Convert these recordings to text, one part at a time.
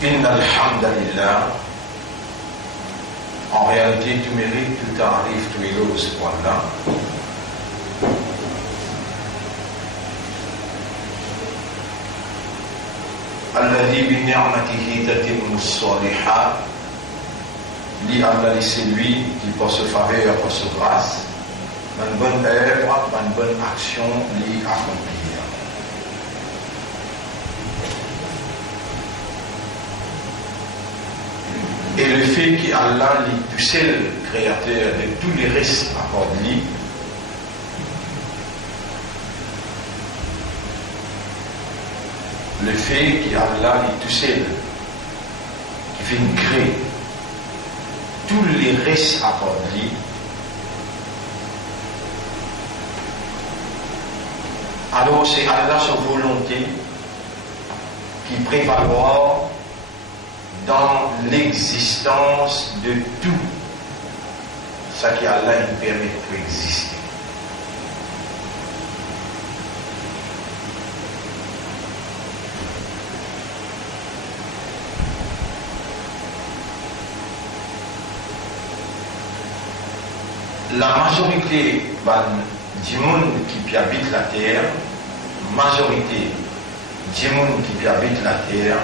Inna alhamdulillah. En réalité, tu mérites, tu arrives, tu es là au ce point-là. Alladhi bi ni'matihi tatimmu s-salihat. Li Allah, c'est lui qui, par ce faveur, par ce grâce, une bonne œuvre, une bonne action, l'y accomplir. Et le fait qu'Allah est le seul créateur de tous les restes à part de lui, le fait qu'Allah est tout seul qui fait créer tous les restes à part de lui, alors c'est Allah sa volonté qui prévaloir dans l'existence de tout ce qui Allah nous permet de exister. La majorité du monde qui habite la terre, majorité du monde qui habite la terre,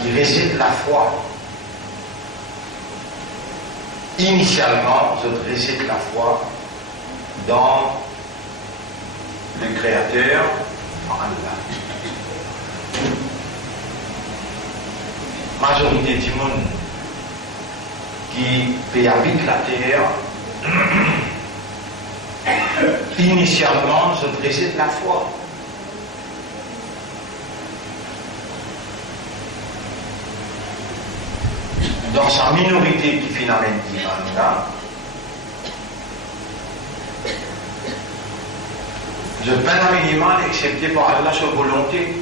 qui réside la foi. Initialement, je réside la foi dans le Créateur, Allah. Majorité du monde qui habite la terre, initialement, je réside la foi. Dans sa minorité qui finalement dit là, je peine un minimum accepté par Allah sa volonté.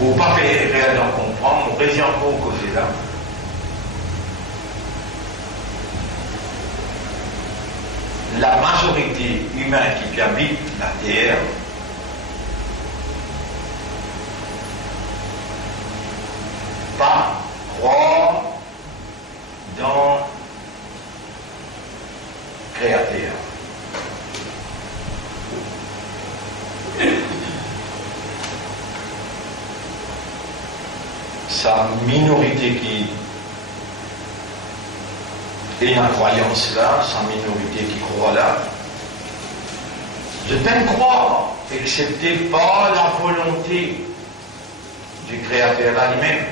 Ou pas réellement comprendre, on réside encore au côté là. La majorité humaine qui habite la terre pas croire dans le Créateur. Sa minorité qui et la croyance là, sa minorité qui croit là, je t'aime croire, excepté par la volonté du Créateur lui-même.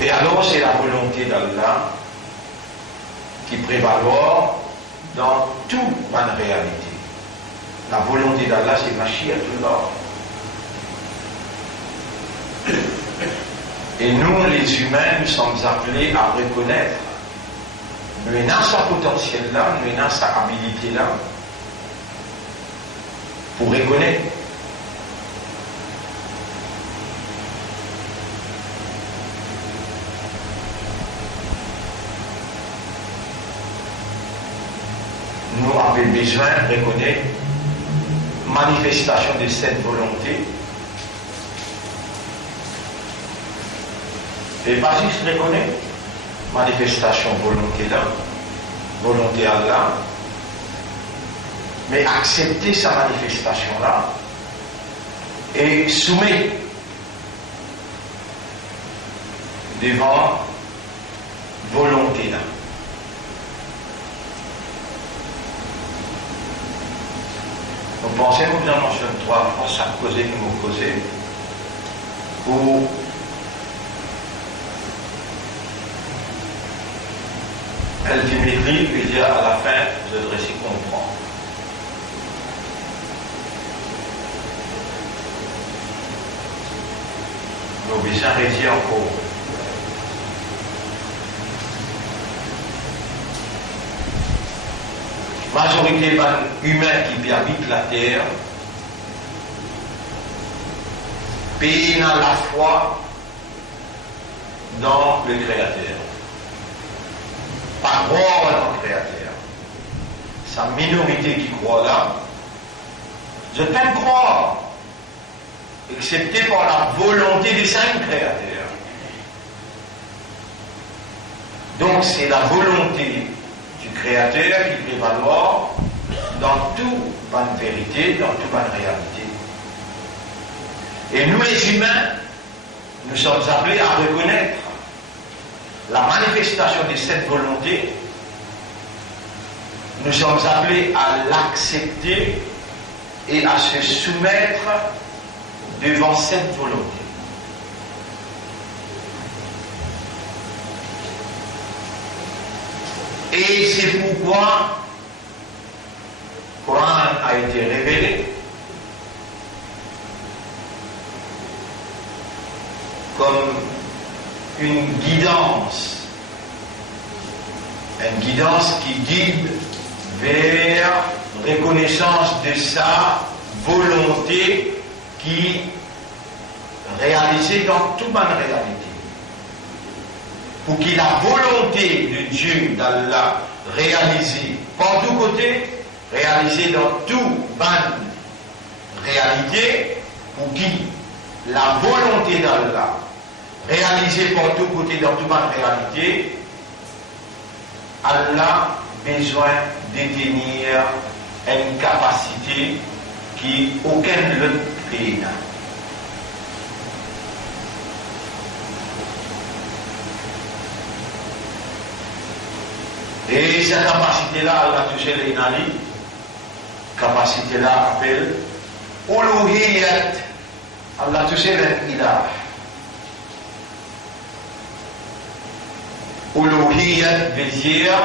Et alors c'est la volonté d'Allah qui prévaloir dans toute ma réalité. La volonté d'Allah, c'est Mashiatullah. Et nous, les humains, nous sommes appelés à reconnaître. Nous avons sa potentiel-là, nous avons sa habilité-là, pour reconnaître. Nous avons besoin de reconnaître manifestation de cette volonté et pas juste reconnaître manifestation volonté là, volonté Allah, mais accepter sa manifestation là et soumettre devant volonté là. Vous pensez que nous avons mentionné 3 fois chaque causé que nous causez, ou elle qui m'écrit et dire à la fin, je devrais s'y comprendre. Nous besoin rédiger encore. majorité humaine qui habite la terre, pays dans la foi dans le Créateur. Pas croire dans le Créateur. Sa minorité qui croit là, je peux croire, excepté par la volonté des cinq créateurs. Donc c'est la volonté du Créateur qui prévaloir dans toute bonne vérité, dans toute bonne réalité. Et nous les humains, nous sommes appelés à reconnaître la manifestation de cette volonté. Nous sommes appelés à l'accepter et à se soumettre devant cette volonté. Et c'est pourquoi le Coran a été révélé comme une guidance qui guide vers reconnaissance de sa volonté qui réalisée dans toute bonne réalité. Pour que la volonté de Dieu, d'Allah, réalisée par tous côtés, réalisée dans toute bonne réalité, pour qui la volonté d'Allah, réalisée par tous côtés dans toute bonne réalité, Allah a besoin de tenir une capacité qui aucun autre pays n'a. Et cette capacité-là, Allah a touché les nali. Capacité-là appelle Uluhiyat. Allah a touché les ilah. Uluhiyat veut dire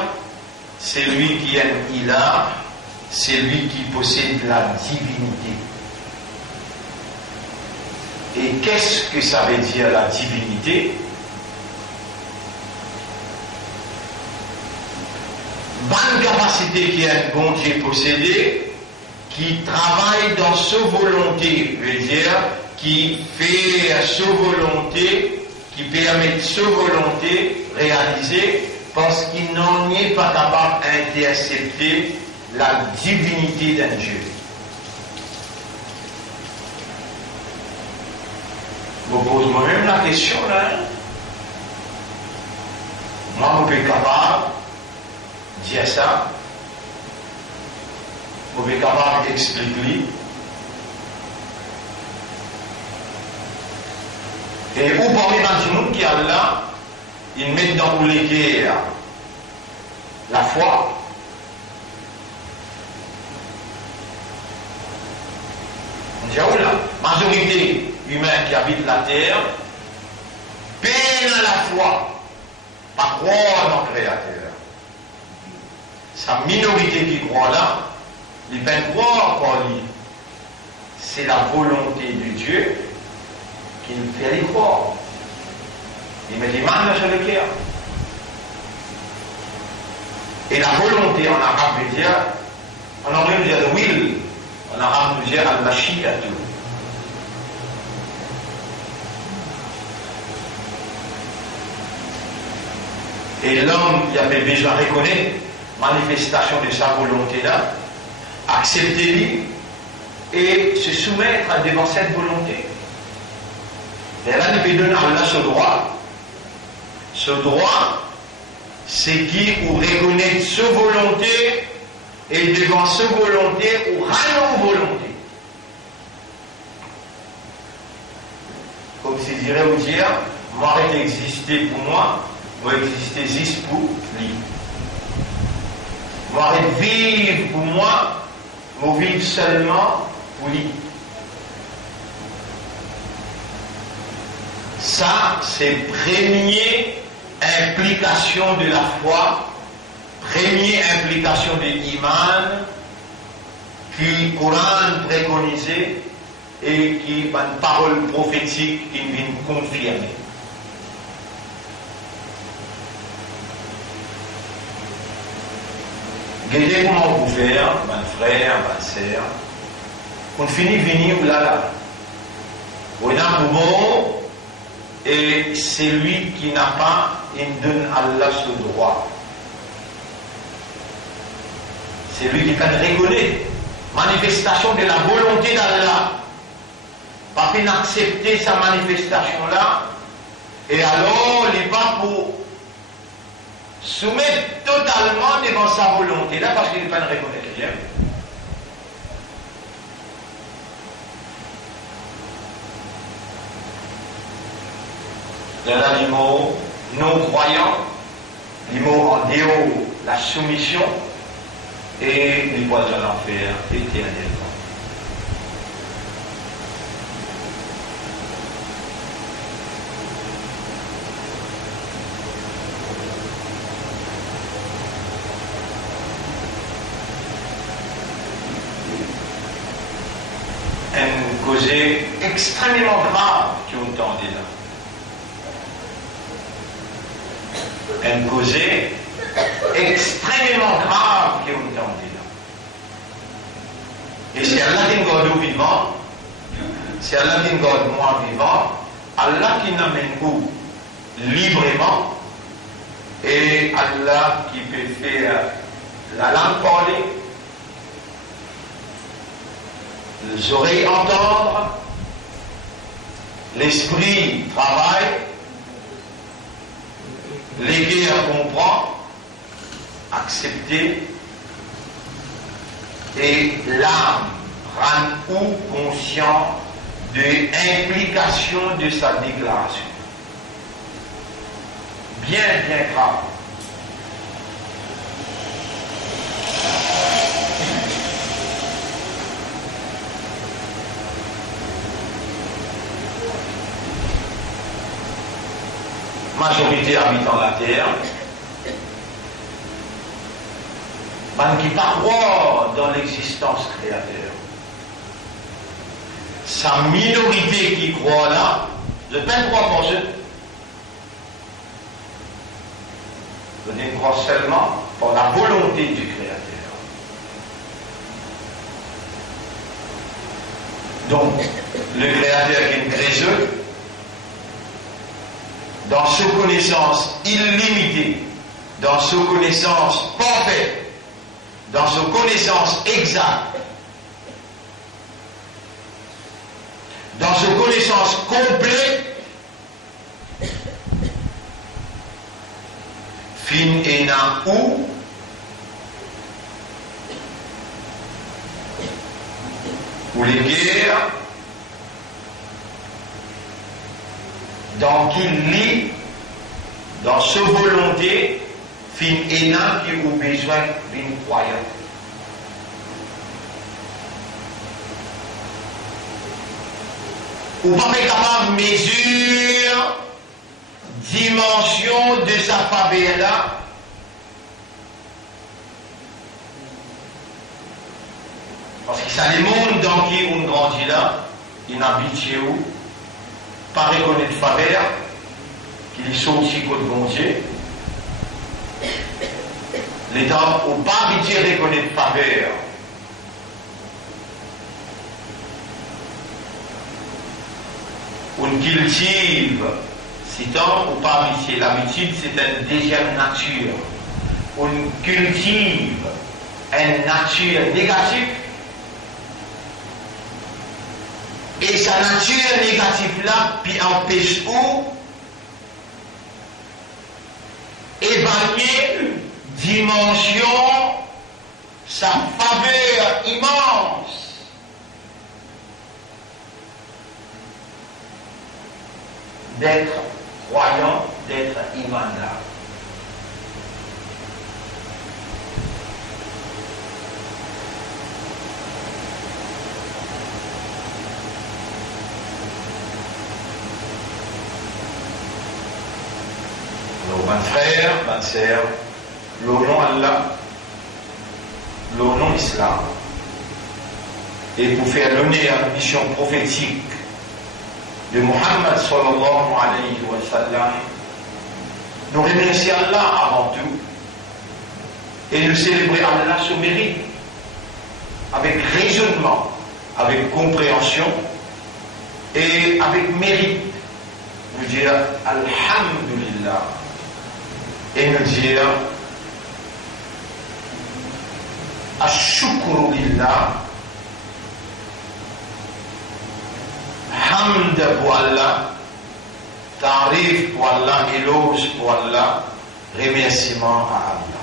c'est lui qui est un ilah, c'est lui qui possède la divinité. Et qu'est-ce que ça veut dire la divinité? Bonne capacité qui est un bon Dieu possédé, qui travaille dans sa volonté, veut dire qui fait sa volonté, qui permet sa volonté réaliser, parce qu'il n'en est pas capable d'intercepter la divinité d'un Dieu. Je me pose moi-même la question là. Moi, je suis capable de dire ça. Je suis capable d'expliquer. Et où parmi les gens qui sont là, ils mettent dans les la foi. On dit, oh là, majorité humaine qui habite la terre, peine à la foi, pas croire dans le Créateur. Sa minorité qui croit là, il peut croire par lui. C'est la volonté de Dieu qui nous fait y croire. Il met des mains sur le cœur. Et la volonté en arabe veut dire, en anglais veut dire the will, en arabe veut dire al-mashi'atu. Et l'homme qui avait besoin de reconnaître manifestation de sa volonté là, accepter-lui et se mettre devant cette volonté. Et là, il peut donner à Allah ce droit. Ce droit, c'est qui ou reconnaître sa volonté et devant sa volonté ou rendre volonté. Comme si dirait ou dire, moi arrête d'exister pour moi, moi exister juste pour lui. Moi arrête de vivre pour moi, moi vivre seulement pour lui. Ça, c'est première implication de la foi, première implication de l'iman, qui le Coran préconisait et qui est une parole prophétique qui vient confirmer. Guédez comment vous faire, mon frère, ma sœur, on finit de venir où là. On a bon, et c'est lui qui n'a pas, il donne à Allah ce droit. C'est lui qui reconnaît manifestation de la volonté d'Allah. Pas qu'il accepter sa manifestation-là, et alors il n'est pas pour soumettre totalement devant sa volonté là parce qu'il ne peut pas reconnaître rien. Il y a des mots non-croyants, les mots en déo, la soumission, et les poils de l'enfer éternellement. Un causé extrêmement grave qui ont entendu là. Un causé extrêmement grave qui ont entendu là. Et c'est Allah qui nous vivant, c'est Allah qui nous moi vivant, Allah qui nous amène où librement, et Allah qui peut faire la langue parler, les oreilles entendre, l'esprit travaille, les cœurs comprend, accepter, et l'âme rend ou conscient de l'implication de sa déclaration. Bien grave. Majorité habitant la terre, qui ne croient dans l'existence créateur. Sa minorité qui croit là, de 23%, ne croit seulement par la volonté du créateur. Donc, le créateur qui est gréseux, dans sa connaissance illimitée, dans sa connaissance parfaite, dans sa connaissance exacte, dans sa connaissance complète, fin et na ou les guerres, dans qui lit, dans sa volonté, fin et na qui a besoin d'une croyance. Ou pas capable de mesurer dimension de sa favela. Parce que ça les mondes dans qui on grandit là, ils n'habitent chez où, pas reconnaître favela, qu'ils sont aussi côté bon Dieu. Les gens n'ont pas habitué à reconnaître faveur. On cultive, si tant ou pas habitué. L'habitude, c'est une deuxième nature. On cultive une nature négative. Et sa nature négative-là, puis empêche où évaluer dimension, sa faveur immense. D'être croyant, d'être immanable. Alors, mon frère, ma sœur, le nom Allah, le nom Islam, et pour faire l'honneur à la mission prophétique de Muhammad sallallahu alayhi wa sallam, nous remercions Allah avant tout et de célébrer Allah se mérite, avec raisonnement, avec compréhension et avec mérite. Nous dire Alhamdulillah et nous dire Ashukru Lillah, Hamd pour Allah, Tarif pour Allah, éloge pour Allah, remerciement à Allah.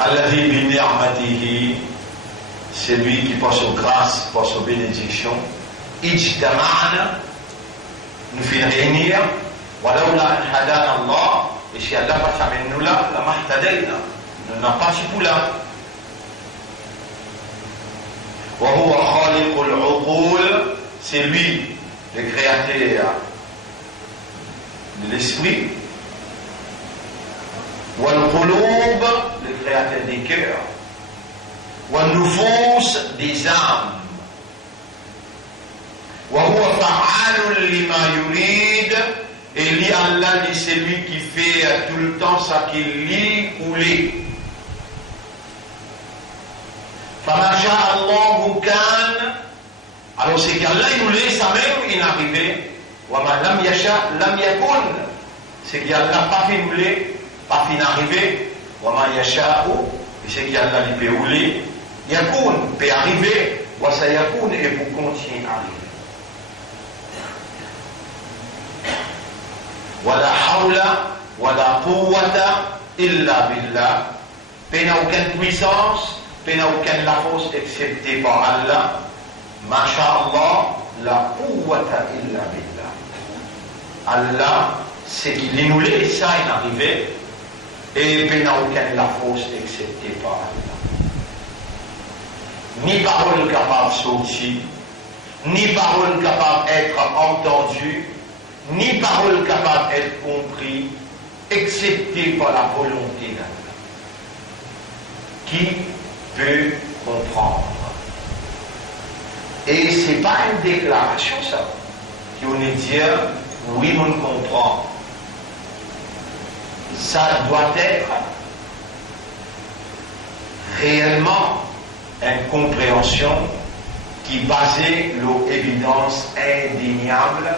Alladhi bi ni'matihi, c'est lui qui passe aux grâces, passe aux bénédictions. Ijtama'na, nous fit réunir. Walaula an hadana Allah, et si Allah passe avec nous là, la mahtadayna, nous n'avons pas si là. Wa huwa khaliqul uqul, c'est lui le créateur de l'esprit. Wal qulub, le créateur des cœurs. Wal nufus, des âmes. Wa huwa fa'alun lima yurid, et li Allah, c'est lui qui fait tout le temps ce qu'il lit ou lit. Fama sha'a Allahu kan, alors c'est qu'Allah il nous laisse ça même inarrivé. Wa ma lam yasha lam yakun, c'est qu'Allah pas fait nous laisse, pas fin arrivé. Wa ma yasha'u, et c'est qu'Allah il peut rouler. Yakun peut arriver, wa sayakun, et pour continuer à arriver. Wala hawla wala quwwata illa billah, il n'y a aucune puissance, il n'y a aucune la force excepté par Allah. Masha'Allah, la quwwata illa billah. Allah, c'est qu'il nous laisse ça est arrivé, et il n'y a aucune la force excepté par Allah. Ni parole capable de sortir, ni parole capable d'être entendue, ni parole capable d'être comprise, excepté par la volonté d'Allah. Qui peut comprendre? Et ce n'est pas une déclaration, ça, qui on est dire, oui, on comprend. Ça doit être réellement une compréhension qui basait l'évidence indéniable,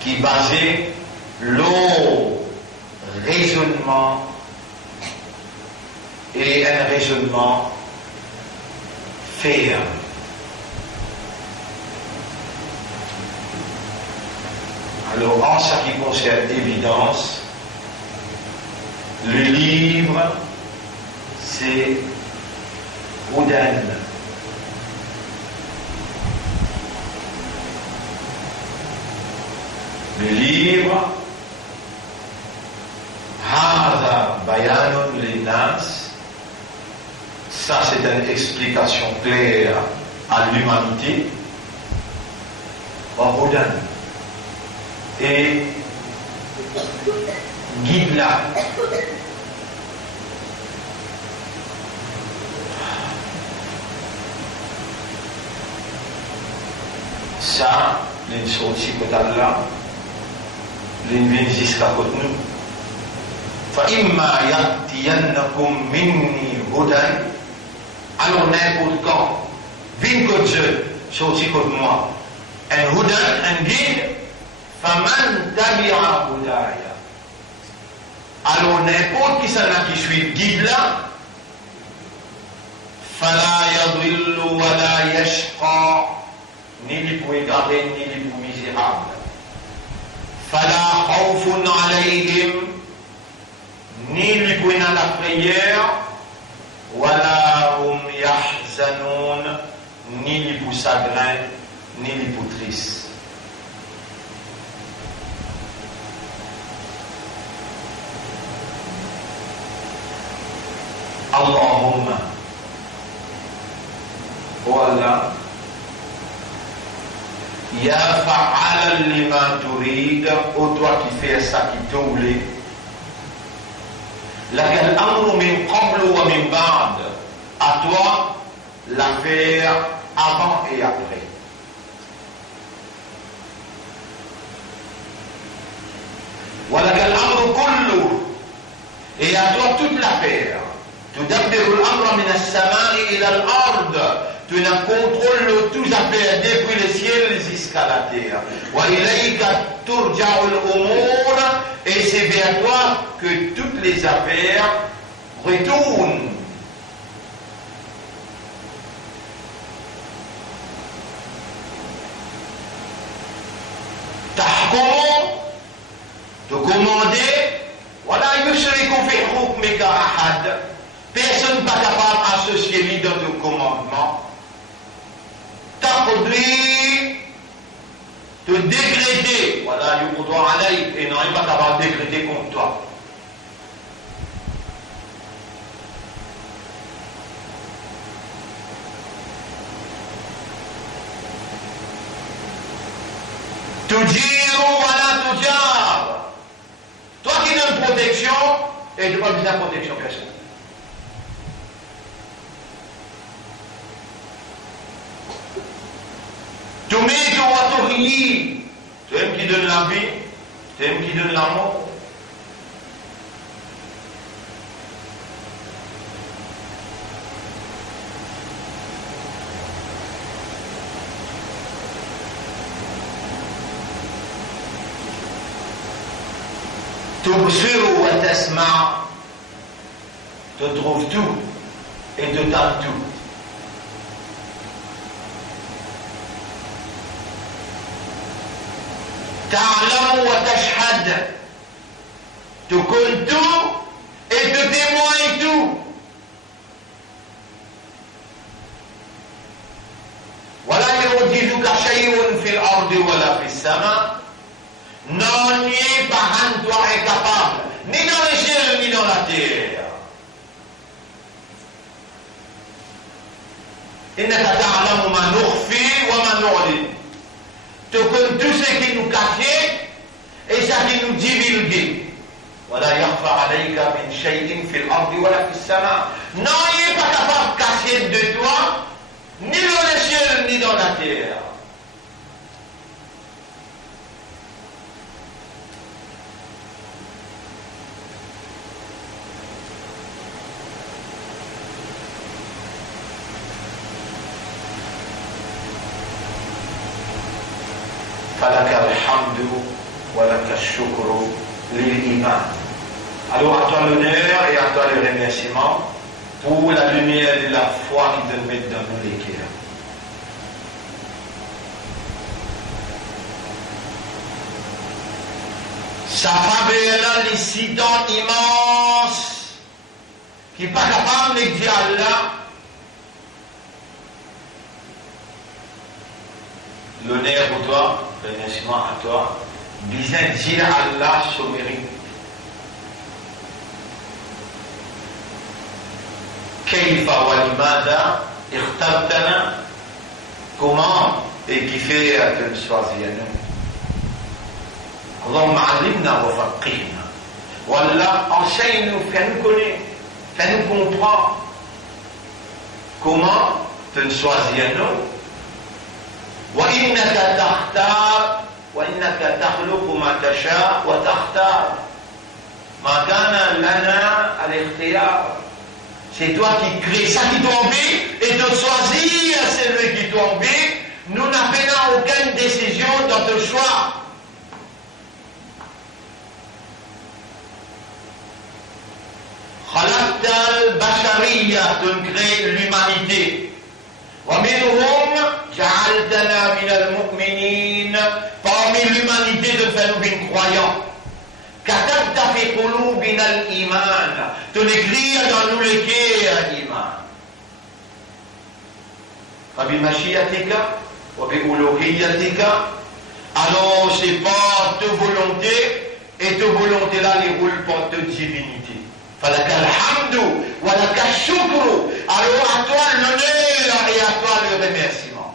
qui basait le raisonnement et un raisonnement ferme. Alors, en ce qui concerne l'évidence, le livre, c'est Hudan. Le livre, Hada Bayanun Linnas, ça c'est une explication claire à l'humanité, en Hudan. Et guide-la. Ça, les sorties que Allah, les vignes jusqu'à côté nous. فَإِمَّا يَأْتِيَنَّكُمْ مِنِّي هُدًى, alors n'importe quand, vigne que Dieu, sorti contre moi, un hudan, un guide, فَمَنْ تَبِعَ هُدَايَ, alors n'importe qui s'en a qui suit guide là, فَلَا يَضِلُّ وَلَا يَشْقَى, ni les pour égarés, ni les pour misérables. فَلَا خَوْفٌ عَلَيْهِمْ, ni les pour dans la prière, وَلَا هُمْ يَحْزَنُونَ, ni les pour chagrin, ni les pour triste. Allahumma, oh Allah, Ya fa'alan lima turid, ô toi qui fais ça qui te voulait, laquelle amru min qablu wa min ba'd, à toi l'affaire avant et après. ولك الأمر كله. Et à toi toute l'affaire. تدبر الأمر من السماء إلى الأرض. Tu ne contrôles tous affaires depuis le ciel jusqu'à la terre. وإليك ترجع الأمور. Et c'est vers toi que toutes les affaires retournent. تحكم te commander ولا يشرك في حكمك أحد. Personne n'est pas capable d'associer lui dans le commandement. T'accomplir, te décréter, voilà, يقضى عليك, et non, il n'est pas capable de décréter contre toi. تجير ولا تجار. Toi qui donnes protection, et tu n'as pas besoin de protection personne. Tu mets ton autorité. Tu aimes qui donne la vie, tu aimes qui donne la mort. تبصر وتسمع. Tu trouves tout et tu entends tout. تعلم وتشهد. Tu connais tout et tu témoignes tout. ولا يعجزك شيء في الأرض ولا في السماء. Non est par toi incapable, ni dans les cieux ni dans la terre. إنك تعلم ما نخفي وما نعلن. Tu connais tout ce qui nous cachait et ce qui nous divulguait. ولا يخفى عليك من شيء في الأرض ولا في السماء. Non, il n'est pas capable de cacher de toi, ni dans les cieux ni dans la terre. فلك الحمد ولك الشكر للإيمان. Alors à toi l'honneur et à toi le remerciement pour la lumière de la foi qui te met dans nos les cœurs. Sa faveur là, l'incident immense qui n'est pas capable de dire Allah. L'honneur pour toi, le remerciement à toi, disant dire Allah son mérite. كيف ولماذا اخترتنا. Comment et qui fait que nous choisir nous. اللهم علمنا وفقهنا. Wallah, enseigne-nous, fais-nous connaître, fais-nous comprendre. Comment te choisir nous. وإنك تختار وإنك تخلق ما تشاء وتختار. ما كان لنا الاختيار. C'est toi qui crées ça qui tombe et de choisir celui qui tombe. Nous n'avons aucune décision dans le choix. خلقت البشرية, tu crées l'humanité. ومنهم جعلتنا من المؤمنين. Parmi l'humanité de faire nous croyants. كتبت في قلوبنا الإيمان. Tu l'écris dans nous les cœurs l'Iman. فبمشيئتك وبألوهيتك. Alors c'est pas ta volonté et ta volonté là les roule par ta divinité. فلك الحمد ولك الشكر. Alors à toi l'honneur et à toi le remerciement.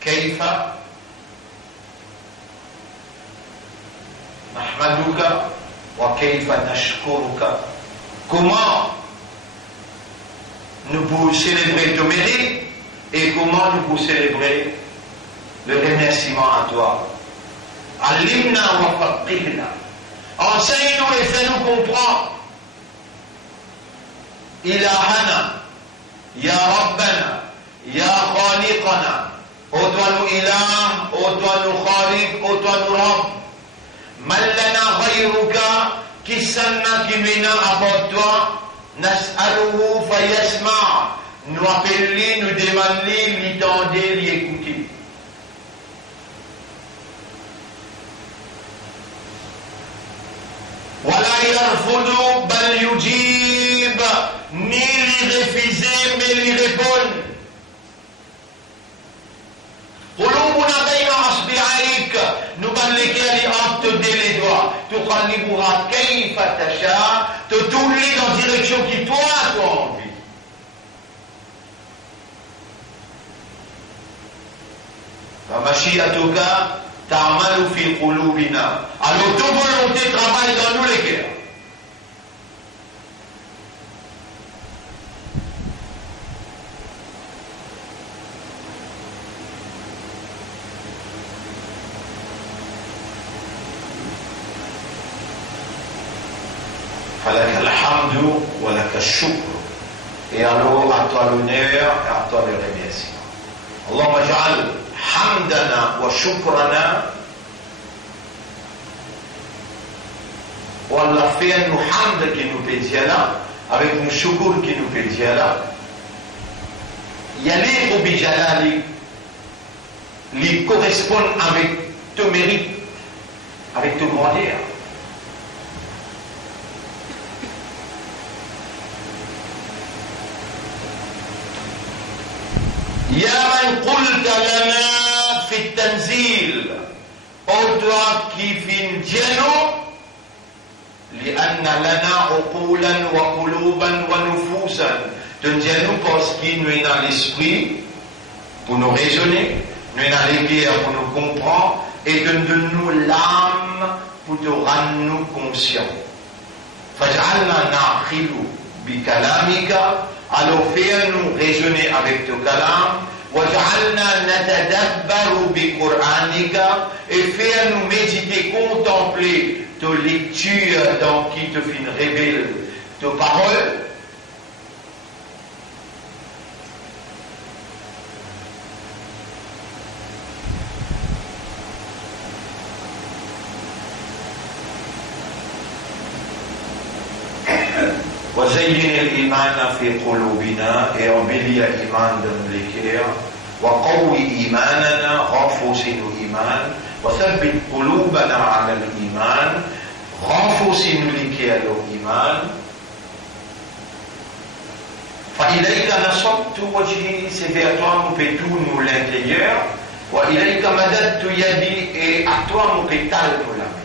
كيف نحمدك وكيف نشكرك. Comment nous pouvons célébrer ton mérite et comment nous pouvons célébrer le remerciement à toi. Alimna wa faqihna. Enseigne-nous et fais-nous comprendre. Ilahana, Ya Rabbana, Ya Khaliqana. Ô toi nous ilah, ô toi nous khaliq, ô toi nous rabb. Mallana ghayruka, qui sanna qui mena à part toi, nas'aluhu fayasma'. Nous appelons, nous demandons, lui tendre, lui écouter. Wala yarfudu bal yujib, ni lui refuser mais lui répondre. قلوبنا بين أصبعيك نبلغ entre les doigts تقلبها كيف تشاء te tourner dans la direction qui toi tu as envie. فمشيئتك تعمل في قلوبنا. Alors ta volonté travaille dans nous les cœurs. فلك الحمد ولك الشكر. Et alors à toi l'honneur et à toi le remerciement. اللهم اجعل حمدنا وشكرنا والله fait nous hamd qui nous peut dire là avec nous shukr qui nous peut dire là يليق بجلالك lui correspond avec ton mérite, avec ton grandeur. يا من قلت لنا في التنزيل أدرك في الجنو لأن لنا عقولا وقلوبا ونفوسا تنجنو parce qu'il nous est dans l'esprit pour nous raisonner, nous est dans les cœurs pour nous comprendre et donne-nous l'âme pour te rendre nous conscients. فاجعلنا نعقل بكلامك. Alors fais-nous raisonner avec ton kalam, وَجَعَلْنَا نَتَدَبَّرُ بِقُرْآنِكَ, et fais-nous méditer, contempler ta lecture dans qui te fait révéler tes paroles. وزين الإيمان في قلوبنا et embellis l'Iman dans les cœurs وقوي إيماننا renforce-nous إيمان وثبت قلوبنا على الإيمان renforce-nous les cœurs l'Iman فإليك نصبت وجهي c'est vers toi mon pétou nous l'intérieur وإليك مددت يدي et à toi mon pétale nous la main.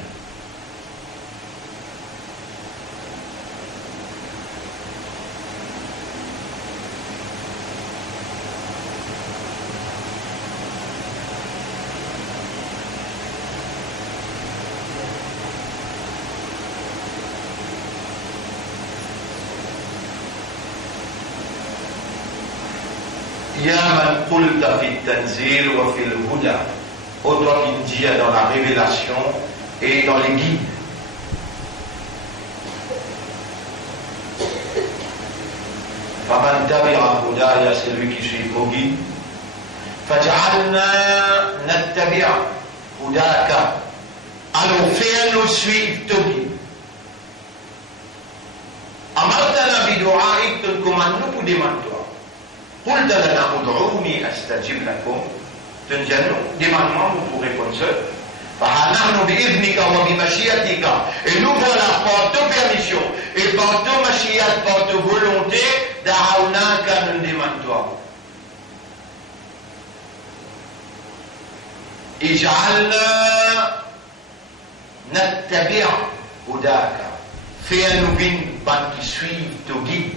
يا من قلت في التنزيل وفي الهدى, ô toi qui dis dans la révélation et dans les guides. فمن تبع هدايا, celui qui suit vos guides. فاجعلنا نتبع هداك, alors fais-nous suivre ton guide. أمرتنا بدعائك, te commande-nous pour demander. قلت لنا ادعوني استجب لكم, demande-moi pour répondre seul. فنحن بإذنك وبمشيئتك, et nous voilà par ta permission et par ta machiyat, par ta volonté, دعوناك, nous demandons. اجعلنا نتبع هداك, fais-nous une bande qui suit ton guide.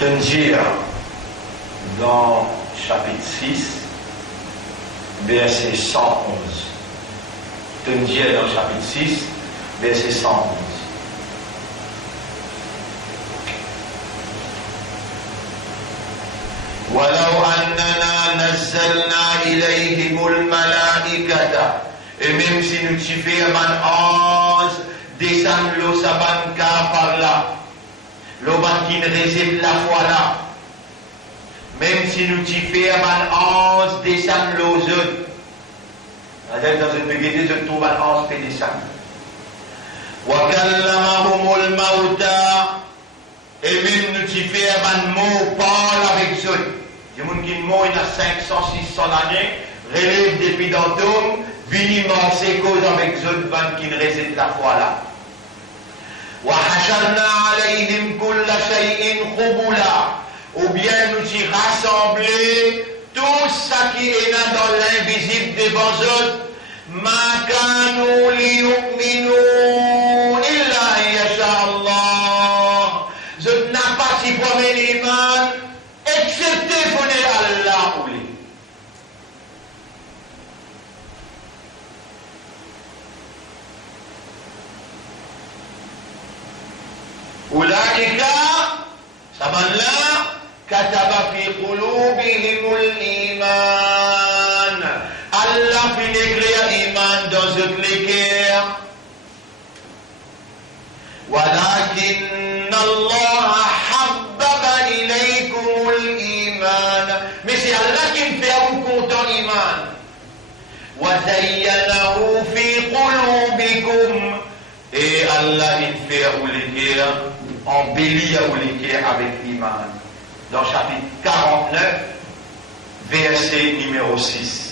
Tanjir dans chapitre 6, verset 111. Tanjir dans chapitre 6, verset 111. Walau annana nazzalna ilayhimul malaikata. Et même si nous t'y faisons un ange, descendre l'eau saban par là, l'eau qui ne réside la foi là. Même si nous t'y faisons un ange, descendre l'eau zone. C'est-à-dire dans une béguédée, je trouve un ange qui descend. Wa kallamahumul mauta. Et même nous t'y faisons un mot, parle avec zone. Il y a des gens qui mourent il y a 500, 600 années, relèvent depuis d'antômes, vini morcer cause avec zone qui ne réside la foi là. Wa hasharna alayhim kulla shay'in khubula. Ou bien nous y rassembler tout ça qui est là dans l'invisible des eux. Ma kanu liyu'minu illa yasha Allah. Je n'ai pas si promis l'iman, excepté pour Allah ou lui. Oulaïka, saman-là, kataba fi qulubihimul iman. Allah fait écrire iman dans ce cœur. Walakin Allah habbaba ilaykumul iman. Mais c'est Allah qui me fait vous content iman. Wa zayyanahu fi qulubikum. Et Allah il fait vous les cœurs, embellit vous les cœurs avec l'iman. Dans chapitre 49, verset numéro 6.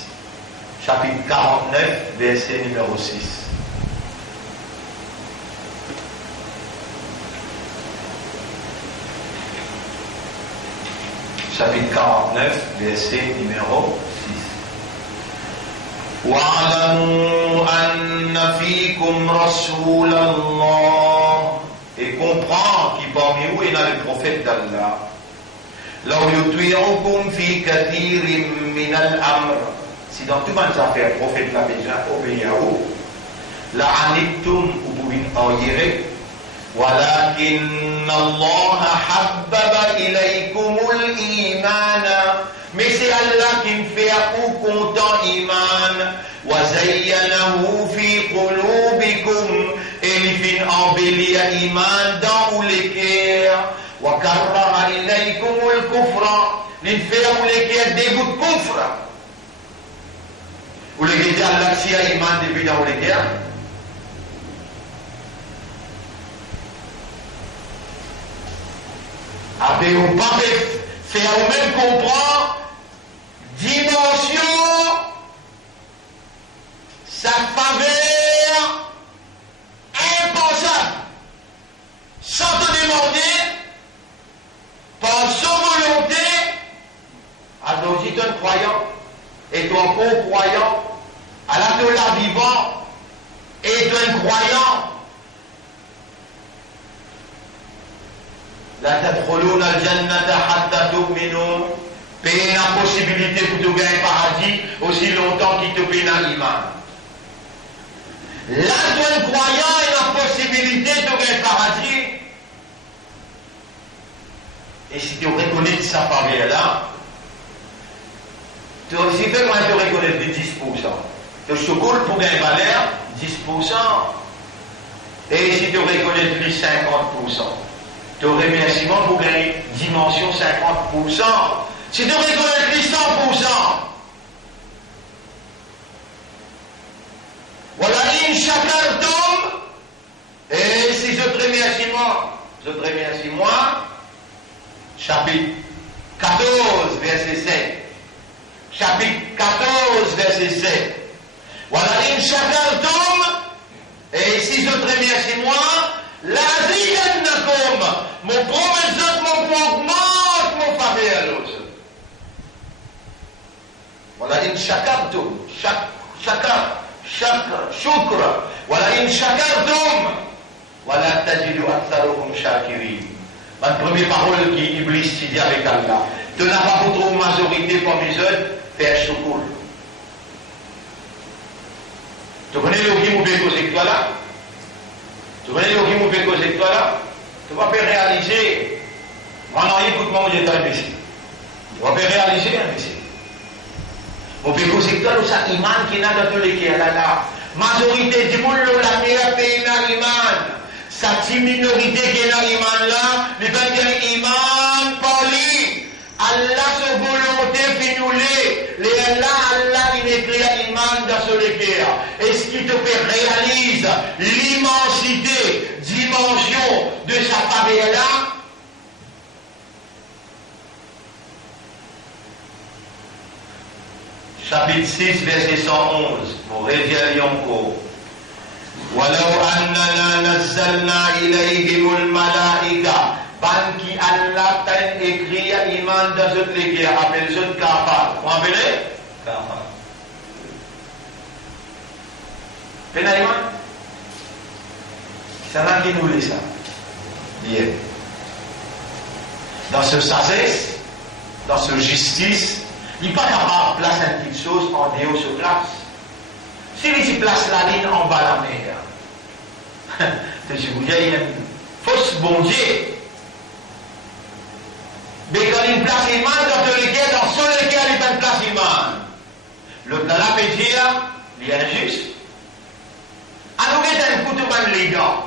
Chapitre 49, verset numéro 6. Chapitre 49, verset numéro 6. وَاعْلَمُوا أَنَّ فِيكُمْ رَسُولَ اللَّهِ. Et comprends qui parmi vous est le prophète d'Allah. لَوْ يُطِيعُكُمْ فِي كَثِيرٍ مِنَ الْأَمْرِ. Si dans toutes les affaires, le prophète l'a déjà obéi à vous, لَعَنِتُّمْ vous pouvez enguérir. وَلَكِنَّ اللَّهَ حَبَّبَ إِلَيْكُمُ الْإِيمَانَ. Mais c'est Allah qui me fait vous content iman. وَزَيَّنَهُ فِي قُلُوبِكُمْ. Et il fait embellir iman dans les cœurs. وَكَرَّمَ إِلَيْكُمُ الْكُفْرَ. Il fait vous les cœurs dégoût de kufr. Vous les dites Allah qui a iman depuis dans les cœurs. Après vous parlez, faire vous-même comprendre dimension, sa faveur impensable, sans te demander, par son volonté, à nos un croyant, et ton co-croyant, à la Tola vivant, et un croyant. La tadkhuluna al-jannata hatta tu'minu. Payer la possibilité pour te gagner le paradis aussi longtemps qu'il te paye l'iman. Là, toi, le croyant, et la possibilité de gagner le paradis. Et si tu reconnais sa faveur-là, si tu reconnais de 10%, tu chocolat pour gagner valeur, 10%. Et si tu reconnais plus 50%, tu remerciement pour gagner dimension 50%. Si tu reconnais plus 100%, voilà in shakartum. Et si je te remercie moi, chapitre 14, verset 7. Chapitre 14, verset 7. Voilà in shakartum. Et si je te remercie moi, la ziyannakum. Mon promesse, mon augmente mon faveur à l'autre. Voilà in shakartum. Shukra. Voilà in shakartum. Voilà tajidu aktharuhum shakirin. Ma première parole qui Iblis dit avec Allah. Tu n'as pas pour trop majorité parmi eux, faire shukr. Tu connais le qui m'a causé avec toi là? Tu connais le qui m'a causé avec toi là? Tu vas faire réaliser. Maintenant, écoute-moi, je t'ai ici. On peut réaliser un essai. On peut causer que ça iman qui n'a dans tous les cas là. Majorité du monde la meilleure pays dans l'iman. Sa petite minorité qui est dans l'iman là, les gens qui ont iman poli. Allah sa volonté fait nous les Allah il écrit iman dans ce léguer. Est-ce qu'il te fait réaliser l'immensité, dimension de sa faveur là? Chapitre 6, verset 111. Nous révélons encore. وَلَوْ أَنَّنَا نَزَّلْنَا إِلَيْهِمُ الْمَلَائِكَةَ ban qui Allah t'a écrit iman dans cette léguer, appelle ce kafar. Vous appelez? Kafar. Pena iman? C'est là qui nous lit ça. Bien. Dans ce sagesse, dans ce justice, il n'est pas capable de placer une petite chose en dehors sur place. S'il ici place la ligne en bas de la mer, je vous dis, il y a une fausse bon Dieu. Mais quand il place iman dans le lequel, dans ce lequel il fait une place iman, le plan là peut dire, il est injuste. Alors qu'il y a un couteau de l'égard.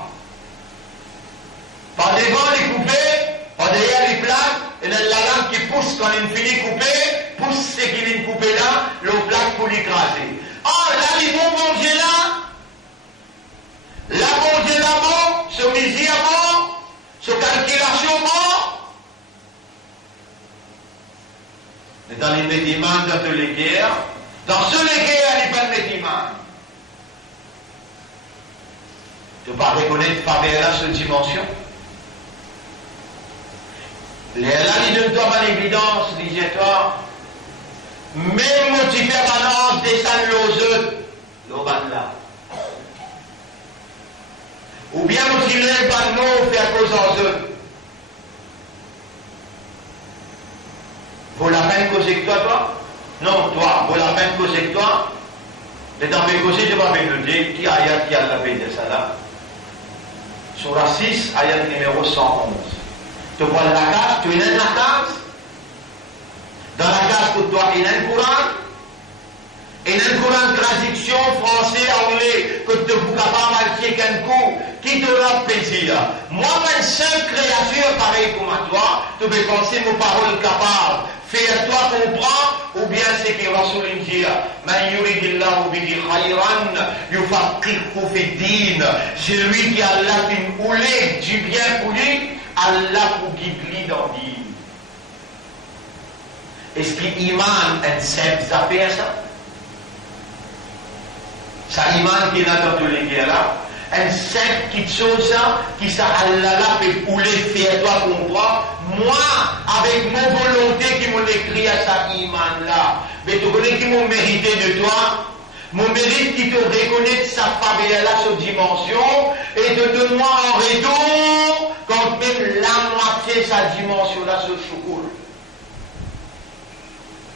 Par devant les coupés, par derrière les plaques, et dans la lame qui pousse quand il finit coupé, pousse ce qu'il vient couper là, le plaque pour l'écraser. Oh, là, les bons Dieu là, la bon Dieu là, bon, ce misère bon, ce calculation bon. Mais dans les médiments, dans toutes les guerres, dans ce les guerres, il n'y a pas de médiments. Tu ne peux pas reconnaître faveur là, cette dimension. Là, il donne-toi par l'évidence, disais-toi, même motivé par l'ordre descendre l'os, l'oban là. Ou bien motivé par nous faire cause en eux. Vaut la peine causer que toi? Non, toi, vaut la peine causer que toi? Mais dans mes causés, je vais vous dire qui ayat qui a la paix de ça là. Sur la 6, ayat numéro 111. Tu vois la case, tu es dans la case. Dans la case pour toi, il y a un Coran. Il y a un Coran traduction français, anglais, que tu es capable de marquer qu'un coup, qui te rend plaisir. Moi, même seule créature pareille comme toi, tu peux penser mes paroles capables. Faire-toi comprendre, ou bien c'est que Rasoul dit, man yuridillahu bihi khayran, yufaqihu fi din. C'est lui qui a la fin du bien pour lui, Allah pour guider dans le din. Est-ce qu'il iman un simple affaire ça? Ça iman qui est dans tous les guerres là, un simple petite chose qui ça Allah là peut pouler faire toi comprendre. Moi, avec mon volonté qui m'a écrit à sa iman là, mais tu connais qui m'a mérité de toi, mon mérite qui te reconnaît sa faveur là, sa dimension, et te donne moi en retour, quand même la moitié sa dimension là, ce choukoul.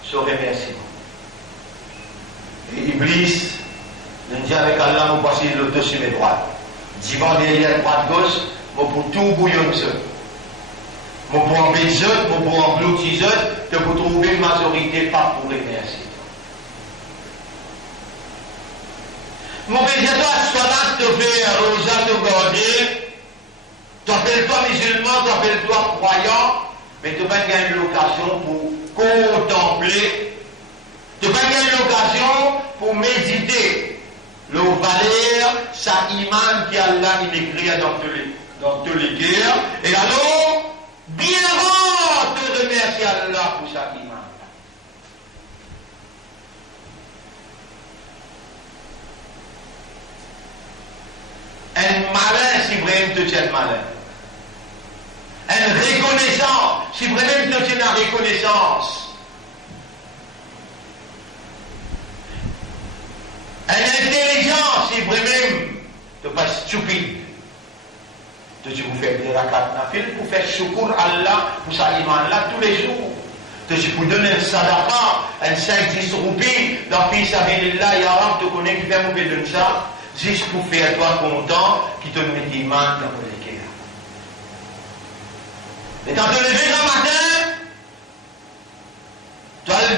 Ce remerciement. Et Iblis, nous dit avec Allah, nous passons l'auto sur mes droites. Divan derrière, droite, gauche, pour tout bouillon de pour embêter les autres, pour engloutir les autres, que pour trouver une majorité, pas pour remercier. Mon médiateur, soit là, te fait un rosa, te garder, t'appelles-toi musulman, t'appelles-toi croyant, mais tu vas gagner l'occasion pour contempler, tu vas gagner l'occasion pour méditer le valeur, sa iman qui Allah il écrit dans tous les guerres, et alors, bien avant de remercier Allah pour sa iman. Un malin, si vraiment te tient malin. Un reconnaissant, si vraiment te tient la reconnaissance. Un intelligent, si vraiment te pas stupide. Tu vous faites des rakat nafil pour faire shukr Allah pour sa iman là tous les jours. Tu peux donner un sadaqa, un 5-10 roupies, dans fils sabilillah, ya Rab, tu connais qui fait vous donner ça, juste pour faire toi content, qui te met iman dans le cœur. Et quand tu te lever le matin,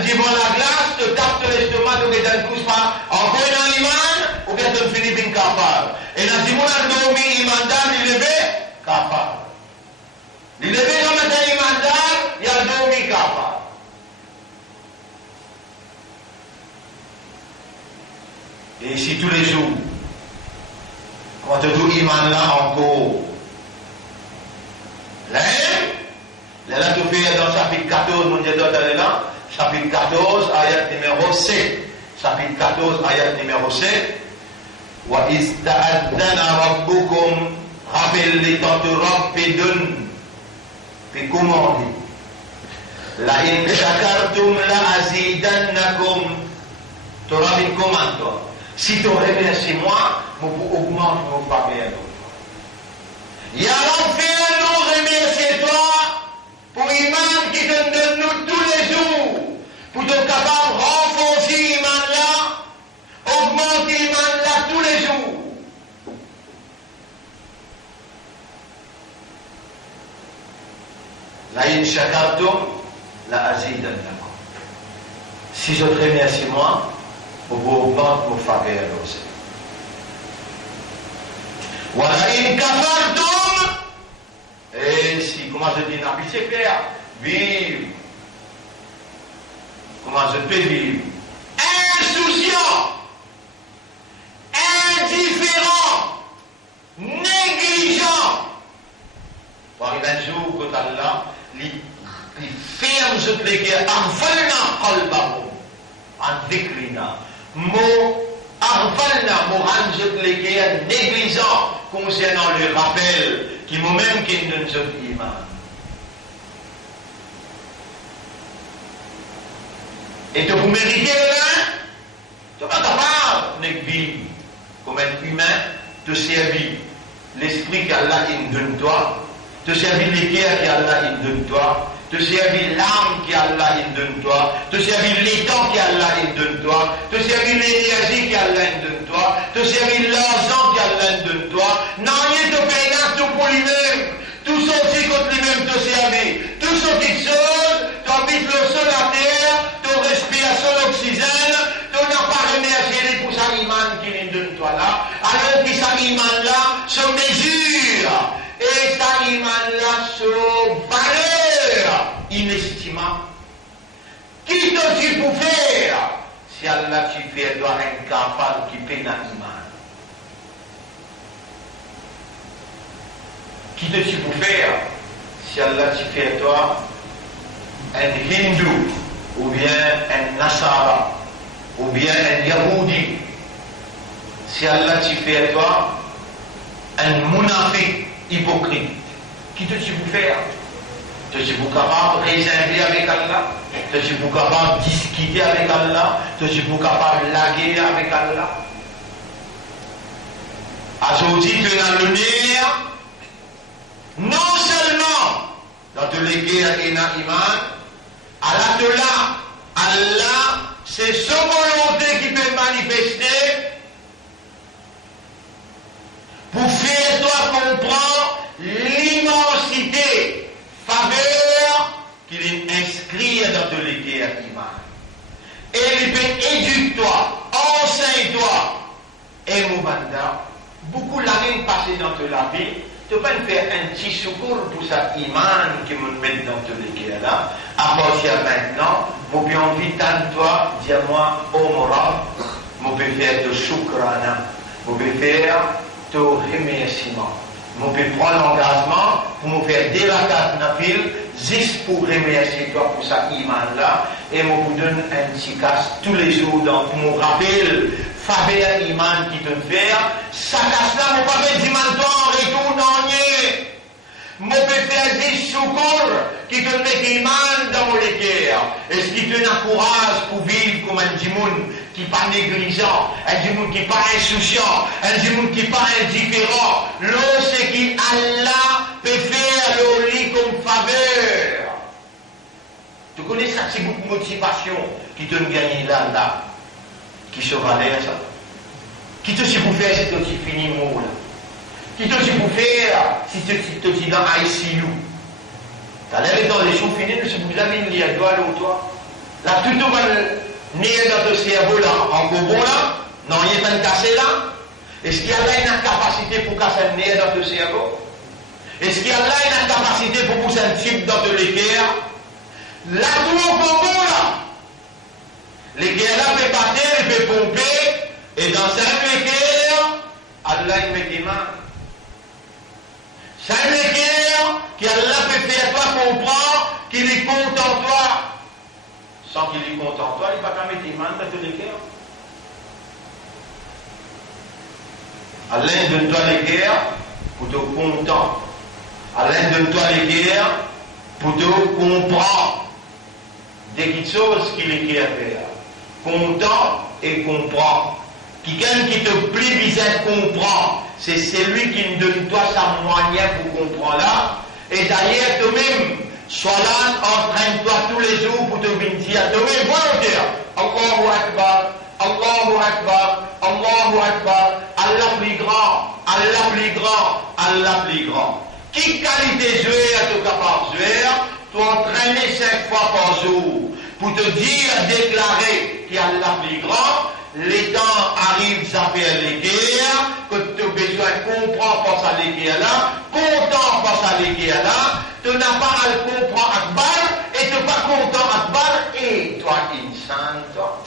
dit bon la glace, te tape sur l'estomac, tu ne pousse pas encore dans l'iman, ou bien tu finis bien capable. Et dans ce moment, tu dormi imandal, il levé, capable. Il levé le matin imandal, il a dormi capable. Et ici tous les jours, quand tu dis iman là encore, là, tu fais dans chapitre 14, mon Dieu, là, chapitre 14, ayat numéro 7. Chapitre 14, ayat numéro 7. Wa ista'adana rabbukum, rappelle les temps de Rabbidun. Puis comment dit? La in shakartum la azidannakum. Tu rappelles comment toi? Si tu remercies moi, je augmente mon faveur. Ya Rabbi, nous remercions toi pour l'imam qui te donne nous tous les jours, pour être capable de renforcer l'imam là, augmenter l'imam là tous les jours. La in shakartum la azidannakum. Si je te remercie moi, pour vous augmenter mon faveur aussi. Voilà, in kafartum. Et si, comment je dis, n'a c'est clair, vivre. Comment je peux vivre? Insouciant, indifférent, négligent. Pour arriver un jour que Allah, il ferme ce pléguer en venant qalbahum, en déclinant. Mot arvalna, mot rend ce pléguer négligent concernant le rappel qui moi-même qui ne donne ce iman. Et que vous méritez là, tu n'es pas capable de vivre comme un humain, de servir l'esprit qu'Allah donne toi, de servir l'équerre qu'Allah donne toi, de servir l'âme qu'Allah donne toi, de servir l'étang qu'Allah donne toi, de servir l'énergie qu'Allah donne toi, de servir l'argent qu'Allah donne toi. Non, il te paye tout pour lui-même. Tout ce qui contre lui-même te servir. Tout ce qui te sauve, tu habites le sol à terre, tu respires sur l'oxygène, tu n'as pas remercié pour sa iman qu'il donne toi là, alors que sa iman là se mesure. Et sa iman là se valeur inestimable. Qui te pour faire si Allah tu fait toi incapable qui paie la iman? Qui te pour faire si Allah tu fait toi un hindou ou bien un nasara ou bien un yahoudi? Si Allah tu fait toi un munafiq hypocrite, qui te pour faire? Te suis pour capable de réserver avec Allah, te suis pour capable de discuter avec Allah, te suis pour capable de laguer avec Allah. Aujourd'hui, tu es dans le nerf, non seulement dans tous les guerres et dans l'iman, Allah, c'est sa volonté qui peut manifester pour faire toi comprendre l'immensité, faveur qu'il inscrit dans tous les guerres iman. Et il peut éduquer toi, enseigne-toi. Et Moubanda, beaucoup l'année passée dans toute la vie, tu peux faire un petit secours pour sa iman qui me met dans tous les guerres là. À partir de maintenant, je peux envie de toi, dis-moi, oh Morab, je peux faire de shukrana, je peux faire de remerciement. Je peux prendre l'engagement pour me faire des rakat nafil, juste pour remercier toi pour sa iman là, et je vous donne un petit casse tous les jours pour me rappeler, faveur iman qui te fait, ça casse là, je ne peux pas dire iman toi en retour non. Je peux faire des secours qui te mettent iman dans mon cœur, et ce qui te encourage pour vivre comme un djimoun qui n'est pas négligent, un djimoun qui n'est pas insouciant, un djimoun qui n'est pas indifférent. L'eau, c'est qu'Allah peut faire le lit comme faveur. Tu connais ça, c'est beaucoup de motivation qui te gagne là, qui se valait ça. Qui te dit pour faire si tu finis mot là. Qui te dit pour faire si tu es dans ICU. Tu as l'air dans les choses finies, mais si vous avez une liaison à l'autre, Là, tout le monde n'est dans ton cerveau là, en gros là, non, il est en cassé là. Est-ce qu'il y a là une capacité pour casser le nez dans ton cerveau? Est-ce qu'il y a là une capacité pour pousser un type dans ton équerre? Là, tout au bout là. L'équerre là peut battre, il peut pomper, et dans cette équerre, Allah il met des mains. C'est un équerre qui Allah peut faire toi comprendre qu'il est content de toi. Sans qu'il est content de toi, il ne va pas mettre des mains dans ton équerre. Allah donne-toi l'équerre pour te content. Allah donne-toi l'équerre pour te comprendre. Dès qu'il chose qu'il est qui à faire. Content et comprend. Quelqu'un qui te plie visage comprend. C'est celui qui me donne toi sa moyen pour comprendre là. Et d'ailleurs, toi-même, sois là, entraîne-toi tous les jours pour te dire toi-même volontaire. Allahu Akbar, Allahu Akbar, Allahu Akbar. Allah plus grand, Allah plus grand, Allah plus grand. Qui qualité jouer à ton capable jouer, tu entraîner 5 fois par jour pour te dire, déclarer qu'il y a Allah plus grand. Les temps arrivent, ça fait les guerres, que tu as besoin de comprendre pour ça les guerres là, content pour ça les guerres là, tu n'as pas à le comprendre à balle, et tu n'es pas content à balle, et toi, insan, toi.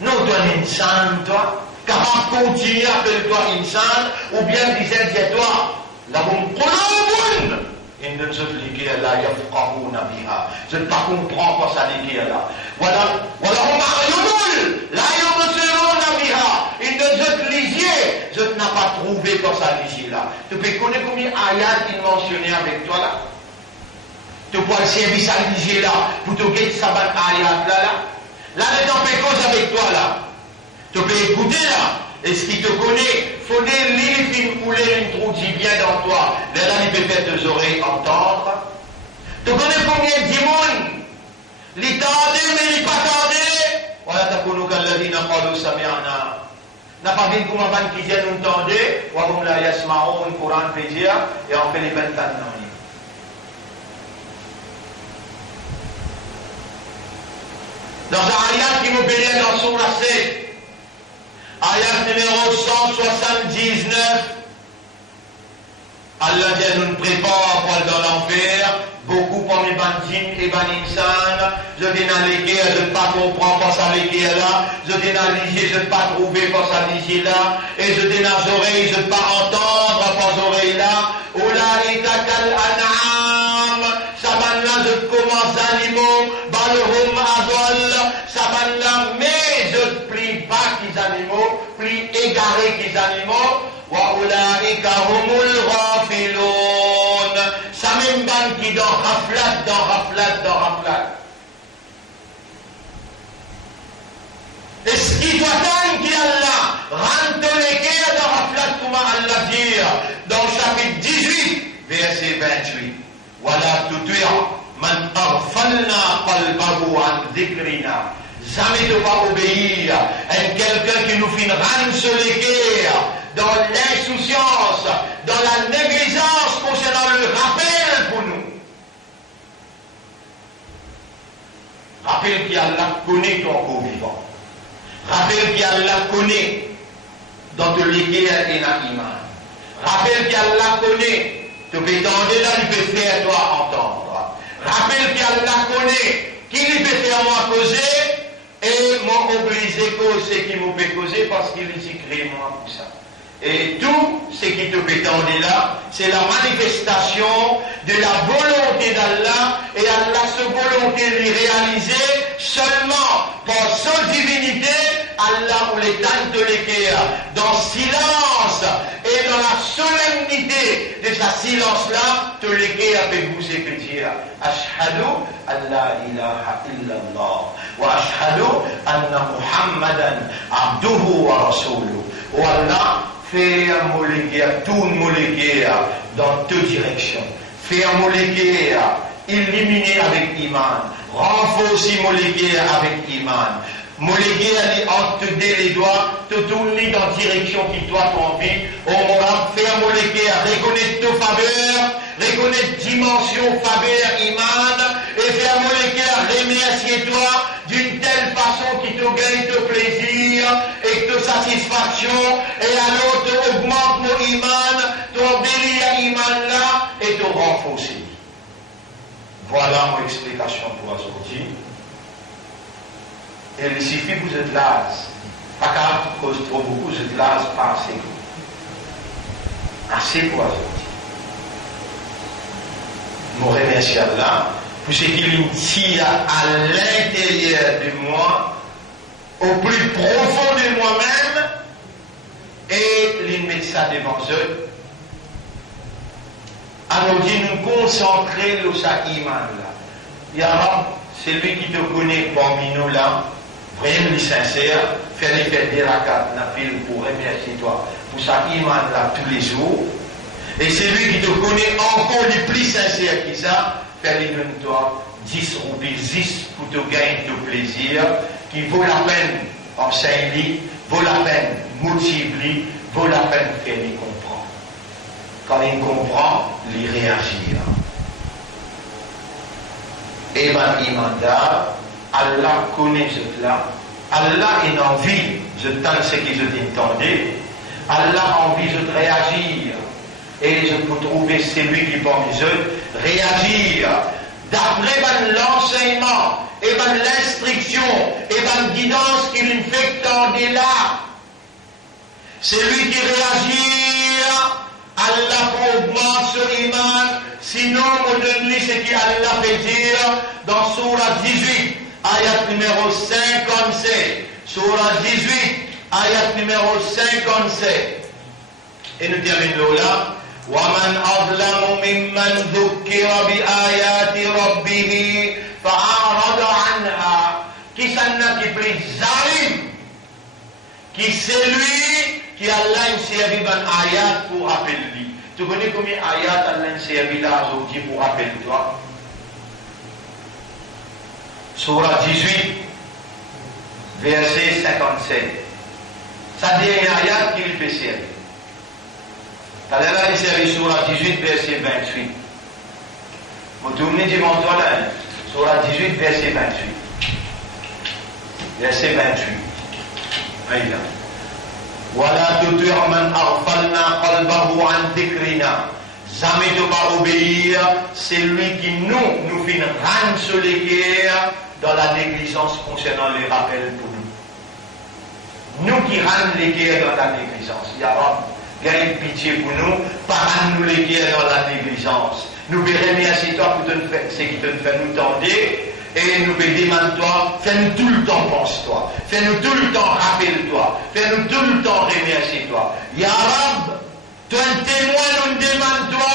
Non, toi, insan, toi. Capable de continuer à appeler toi insan, ou bien disait, toi, la bonne colombe. Et ne se liquer là, il y a je ne pas comprendre quoi ça liquer là. Voilà, voilà, on m'a là, il ne se lisier, je n'ai pas trouvé quoi ça liquer là. Tu peux connaître combien d'ayats il mentionnait avec toi là? Tu peux le service à liger là, pour te guetter ça ayat là là. Là, les gens font cause avec toi là. Tu peux écouter là. Est-ce qu'il te connaît? Faut des livres qui me coulaient une trouille bien dans toi. Là, il peut faire tes oreilles entendre. Tu connais combien de démons? Les tendés, mais les pas tendés. Voilà, tu connais qu'Allah dit, n'a pas de samiana. N'a pas vu comment on qui vient nous tendre. Ou comme la yasma'o, un Coran fait dire, et on fait les 20 ans. Dans un ayat qui nous bénit dans son verset, ayat numéro 179, Allah dit nous prépare pour aller dans l'enfer, beaucoup pour les bandits et baninsan, je dis dans les guerres, je ne pas comprendre pour ça les guerres là, je dis dans les yeux, je ne pas trouver pour ça les yeux là, et je dis dans les oreilles, je ne pas entendre pour les oreilles là, Oulaïka kal an'am, sabanna je commence animaux, balhum adol, sabanna mais je ne plie pas qu'ils animaux, plie égarés qu'ils animaux, wa oulaïka humul ghafilun, ça même ban qui dans raflat, dans raflat, dans raflat. Est-ce qu'il doit attendre qu'Allah rentre les guerres dans raflat, comme Allah dit dans le chapitre 18, verset 28. Voilà tout man arfalna qalbahu an dhikrina. Jamais ne pas obéir à quelqu'un qui nous fait rendre sur les guerres, dans l'insouciance, dans la négligence concernant le rappel pour nous. Rappel qu'Allah connaît ton corps vivant. Rappel qu'Allah connaît dans te l'équerre et dans l'iman. Rappel qu'Allah connaît, tu peux tendre là, il peut faire toi entendre. Rappel qu'Allah connaît, qu'il peut faire moi causer, et moi obligé causer qui me peut causer parce qu'il s'y crée moi pour ça. Et tout ce qui te peut tendre là, c'est la manifestation de la volonté d'Allah, et Allah se volonté de réaliser seulement par sa divinité. Allah ou les tantes de l'équerre, dans silence et dans la solennité de sa silence-là, te l'équerre peut vous dire Ashhadu an la ilaha illallah wa ashhadu anna Muhammadan abduhu wa rasuluhu. Oh Allah, fais un moléguer, tourne moléguer dans deux directions. Fais un moléguer, illuminer avec iman. Renforcer moléguer avec iman. Moléguer entre les doigts, te tourner dans la direction qui toi t'as envie. On va faire moléguer, reconnaître nos faveurs, reconnaître dimension faveur, iman, et et faire mon cœur remercier-toi d'une telle façon qui te gagne ton plaisir et ta satisfaction, et alors tu augmentes mon iman, tu embellis l'iman là et tu renforces. Voilà mon explication pour aujourd'hui. Et il suffit que vous êtes là, pas car tu causes trop beaucoup, vous êtes là, pas assez. Assez pour aujourd'hui. Mon remercie Allah pour ce qu'il tire à l'intérieur de moi, au plus profond de moi-même, et il met ça devant eux. Alors dit nous concentrer le sa iman là. Ya Rab, c'est lui qui te connaît parmi nous là, vraiment sincère, faire les fêtes des rakats, nafil pour remercier toi pour sa iman là tous les jours. Et c'est lui qui te connaît encore le plus sincère qui ça, faire les toi 10 roupies, 10 pour te gagner de plaisir, qui vaut la peine enseigner, vaut la peine motiver, vaut la peine faire les comprendre. Quand il comprend, il réagit. Et ben, imanda, Allah connaît cela. Allah est envie, je tente ce que je t'entendais. Allah a envie de réagir. Et je peux trouver celui qui parmi eux réagir d'après l'enseignement et l'instruction et la guidance qu'il nous fait tendre là. Celui qui réagit, Allah augmente son iman. Sinon, on donne ce qu'Allah fait dire dans Surah 18, ayat numéro 57. Surah 18, ayat numéro 57. Et nous terminons là. وَمَنْ أَظْلَمُ مِمَّنْ ذُكِّرَ بِآيَاتِ رَبِّهِ فَأَعْرَضَ عَنْهَا. Qui s'en a qui pris zalim, qui c'est lui qui Allah a servi un ayat pour appeler lui. Tu connais combien ayat Allah a servi là aujourd'hui pour appeler toi? Surah 18, verset 57. Ça dit un ayat qui lui fait servir. Allah il servi Surah 18, verset 28. Vous tournez devant toi là, Surah 18, verset 28. Verset 28. Aïe là. Voilà tout man arfalna qalbahu an dhikrina. Jamais de pas obéir, c'est lui qui nous fait rendre sur les guerres dans la négligence concernant les rappels pour nous. Nous qui rendons les guerres dans la négligence. Ya Rab, gagne pitié pour nous, pas nous les guerres dans la négligence. Nous verrons merci toi pour te faire ce qui te fait nous tendre, et nous demandons toi, fais-nous tout le temps pense-toi, fais-nous tout le temps rappelle-toi, fais-nous tout le temps remercie-toi. Ya Rab, toi un témoin nous demande toi,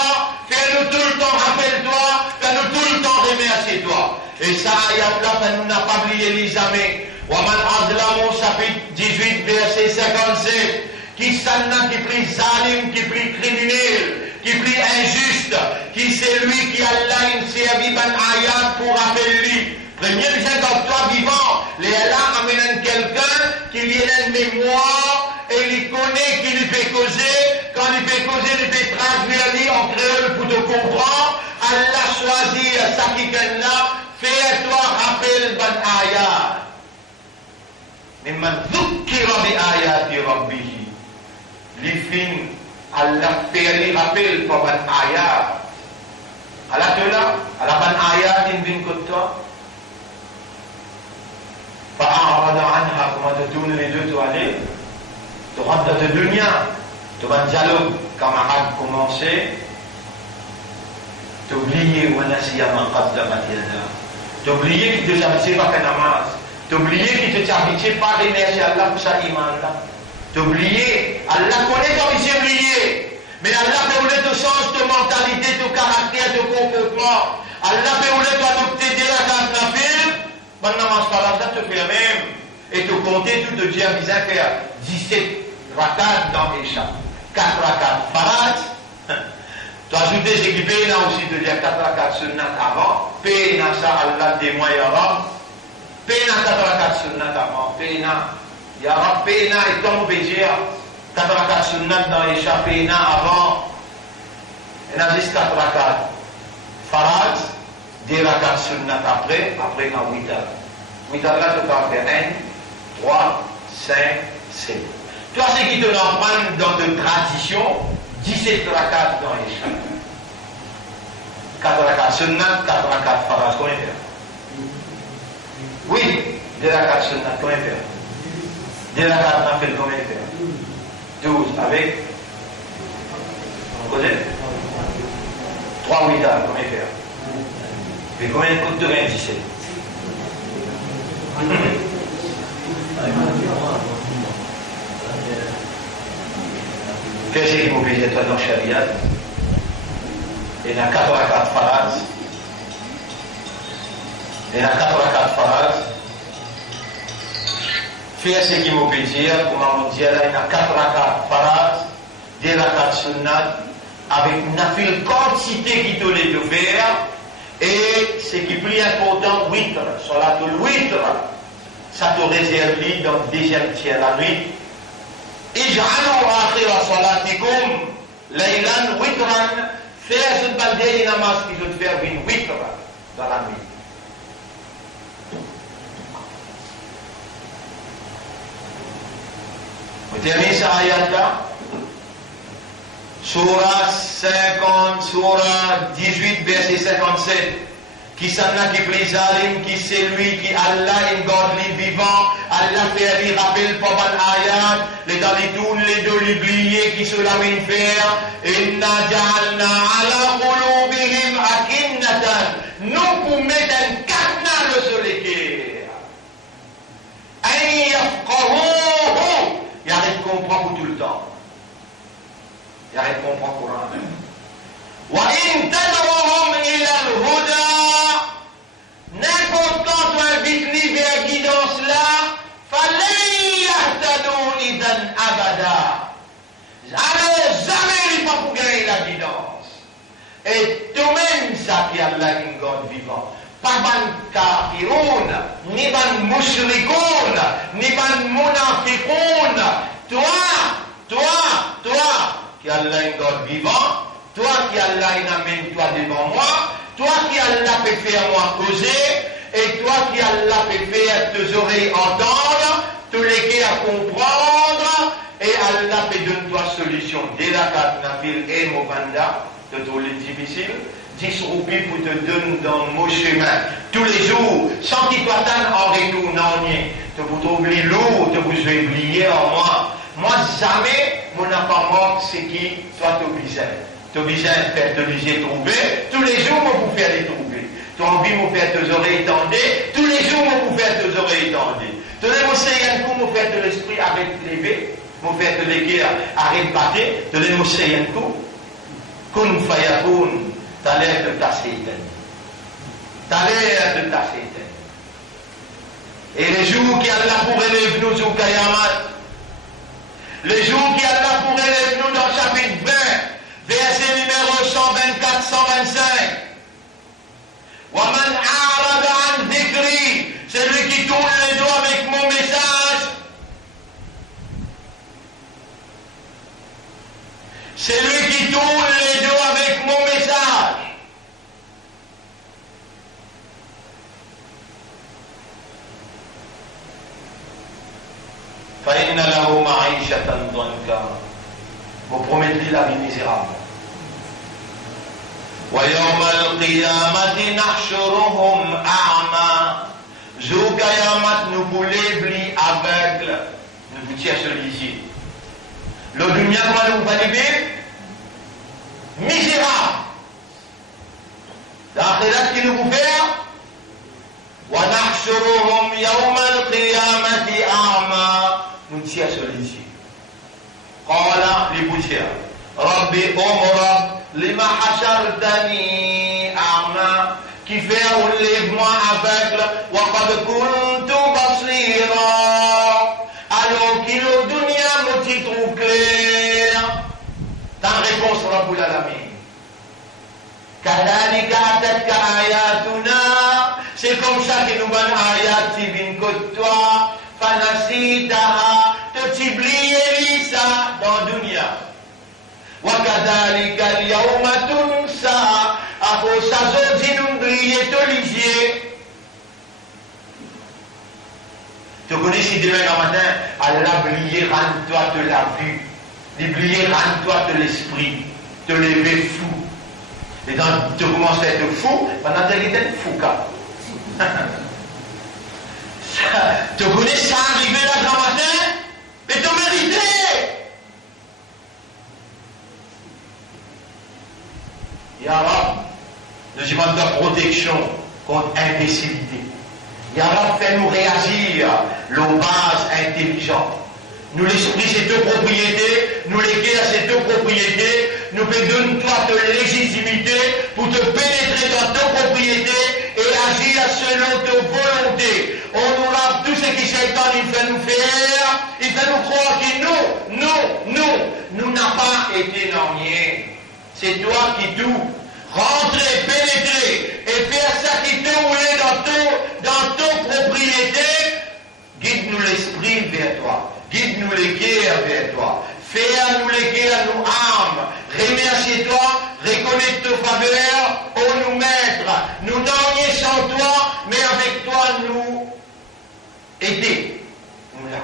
fais-nous tout le temps rappelle-toi, fais-nous tout le temps remercie-toi. Et ça, ayat-là, nous n'a pas oublié les jamais. Waman Azlam au chapitre 18, verset 57. Qui s'en a qui prie zalim, qui prie criminel, qui prie injuste, qui c'est lui qui Allah a servi un ayat pour appeler lui. Premier bien dans toi vivant, les Allah amènent quelqu'un qui lui a une mémoire et il connaît qui lui fait causer. Quand il fait causer, il fait traduire en créole pour te comprendre. Allah choisit ça qui gagne là, fais-toi rappel ban ayat. Mais man dhukkira bi ayati rabbihi. L'ifin, Allah fait les rappels pour ban ayat. Allah te là, Allah ban ayat in bin kotta. فأعرض عنها كما تدون les deux toilettes. Tu rentres dans le dunya, tu vas dialogue, camarade commencer. T'oublier wanasiya man qaddamat yada. T'oublier que tu t'habitues pas qu'un namaz. T'oublier que tu t'habitues pas à remercier Allah pour sa iman là. T'oublier, Allah connaît ton métier oublié. Mais Allah peut voler ton sens, ton mentalité, ton caractère, ton comportement. Allah peut voler ton adopter de la carte nafil. Maintenant, namaz farad, ça te fait la même. Et te compter, tout te dire, bizarre, faire 17 rakats dans Isha. 4 rakats farad. Tu ajoutes ce qui paye là aussi, te dire 4 rakats sunnat avant. Paye na ça, Allah témoin yara. Paye na 4 rakats sunnat avant. Paye na. Yara, paye na et ton obéir. 4 rakats sunnat dans Isha, paye na avant. Et na juste 4 rakats farad. 2 rakats sunnat après un witar. Witar là, tu vas faire 1, 3, 5, 7. Tu vois ce qui te l'emprunte dans de tradition, 17 rakats dans les chats. 4 rakats sunnat, 4 rakats faras, comment faire? Oui, 2 rakats sunnat, comment faire? 2 rakats nafil, comment faire? 12 avec, vous connaissez? 3 witar, comment faire? Et combien coûte de 17? Qu'est-ce qui m'oblige à toi dans Sharia? Il y a 4 rakats faras. Il y a 4 rakats faras. Faire ce qui m'oblige, pour maman dire, il y a 4 rakats faras, 2 rakats sunnat, avec une affile quantité qui te les de faire. Et ce qui est plus important, witr, salatul witr, ça te réserve dans le deuxième tiers de la nuit. Ij'alu akhira salatikum laylan witran, faire ce dernier namaz qui doit faire une witr dans la nuit. Vous terminez ça ayat là? Surah 50, Surah 18, verset 57. Qui s'en a qui plie zalim, qui c'est lui qui Allah est godly vivant, Allah fait lui rappel pour ban ayat, les dalitoun, les deux l'oubliés qui se l'amènent faire, inna ja'alna ala qulubihim akinnatan, nous pour mettre un cadenas sur les cœurs. Ay yafqahuhu, il arrête de comprendre pour tout le temps. Il arrête de comprendre pour un même. Wa in tad'uhum ila al-huda, n'importe quand tu invites lui vers guidance là, fallait yahtadou idan abada. Alors jamais il pas pour gagner la guidance. Et toi-même ça qui a la God vivant. Pas ban kafiroun, ni ban mushrikoun, ni ban munafiqoun. Toi, qui a la God vivant, toi qui a la amène toi devant moi, toi qui Allah peut faire moi causer, et toi qui Allah peut faire tes oreilles entendre, tous les qui à comprendre, et Allah peut donner toi solution. Dès la carte nafil et Movanda, de tous les difficiles, 10 roupies pour te donner dans mon chemin. Tous les jours, sans qu'il toi en retour, non, te vous trouver lourd, te vous oublier en moi. Moi, jamais, mon enfant mort, c'est qui soit obligé. Tu as besoin de faire te trouver, tous les jours, moi, vous faire les trouver. Tu as envie de me faire tes oreilles étendues, tous les jours, moi, vous faire tes oreilles étendues. Tu as essayé un coup, me faire de l'esprit arrête de lever, me faire de l'équerre, arrête de battre, tu as essayé un coup. Kun fayakun, tu as l'air de tasser. Tu as l'air de tasser. Et les jours qui Allah pour élève nous au Kayamat, les jours qui Allah pour élève nous dans le chapitre 20, verset numéro 124-125. Waman a'rada an dhikri, celui qui tourne les doigts avec mon message. Celui qui tourne les doigts avec mon message. فإن له معيشة ضنكا. Vous promettez la vie misérable. ويوم القيامة نحشرهم أعمى. Jour Kayamat, nous vous l'éblis aveugle. Nous vous tirons sur l'ici. Le dunya, comment nous va lever? Misérable. L'akhirat qui nous vous fait? ونحشرهم يوم القيامة أعمى. Nous tirons sur l'ici. قال لبوشيا ربي أمرك لما حشرتني أعمى qui fait enlève-moi aveugle وقد كنت بصيرا alors qu'il au dunya me dit trop clair. Ta réponse Rabbul Alamin. كذلك أتتك آياتنا, c'est comme ça que nous avons ayat qui viennent que toi فنسيتها, tu oublies ça dans le dunya. وكذلك اليوم تنسى, après ça, je dis nous oublier tous décide demain matin, Allah oublier rends-toi de la vue, oublier rends-toi de l'esprit, te lever fou. Et quand tu commences à être fou, pendant que tu es fou, tu connais ça arrivé là grand matin, mais tu mérites. Ya Rab, nous demandons ta protection contre l'imbécilité. Ya Rab, fais-nous réagir, l'eau base intelligente. Nous l'esprit, c'est deux propriétés, nous les guerres, c'est deux propriétés, nous donne-toi de légitimité pour te pénétrer dans tes propriétés et agir selon tes volontés. On nous lave tout ce qui Satan il fait nous faire, il fait nous croire que nous n'avons pas été dans rien. C'est toi qui tout. Rentrer, pénétrer et faire ça qui te roule dans ton propriété. Guide-nous l'esprit vers toi. Guide-nous les guerres vers toi. Fais-nous les guerres, nous âmes. Remercie-toi, reconnais tes faveurs, ô nous maître. Nous n'en sans toi, mais avec toi nous aider. Nous là.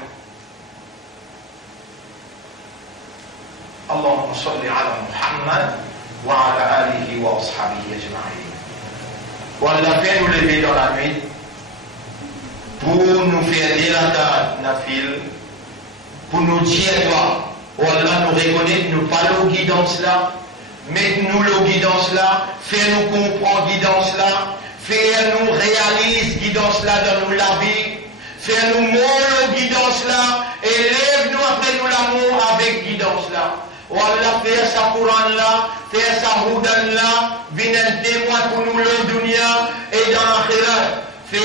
Allahumma salli ala Muhammad wa ala alihi wa ashabihi ajma'in. Wallah, fais nous lever dans la nuit pour nous faire dire la nafil, pour nous dire toi. Wallah, nous reconnaître, nous pas le guidance là, mets-nous le guidance là, fais-nous comprendre guidance là, fais-nous réaliser guidance là dans nous la vie, fais-nous mourir le guidance là, élève-nous après nous l'amour avec guidance là. Wallah, fais sa Coran là, fais sa Houdan là, viens un témoin pour nous le dunya et dans l'akhirat. Fais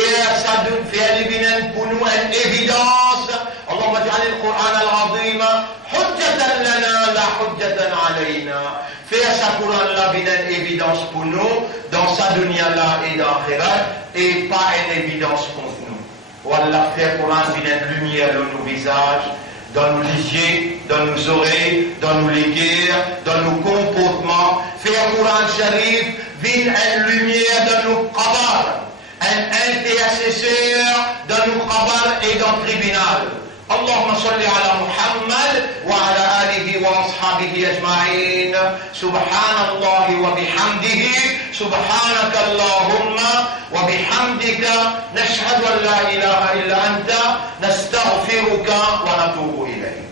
pour nous une évidence. Allahumma ja'al al-Qur'an al-Azim hujjatan lana la hujjatan alayna. Fais sa Coran là une évidence pour nous dans sa dunya là et dans l'akhirat et pas une évidence contre nous. Wallah, fais Coran une lumière dans nos visages, dans nos yeux, dans nos oreilles, dans nos guerres, dans nos comportements. Fais Coran Sharif une lumière dans nos qabar. Un intercesseur dans nos qabar et dans le tribunal. Allahumma salli ala Muhammad wa ala alihi wa ashabihi ajma'in. Subhanallah wa bihamdihi. Subhanaka Allahumma wa bihamdika. Nashhadu an la ilaha illa anta. Nastaghfiruka wa natubu ilayk.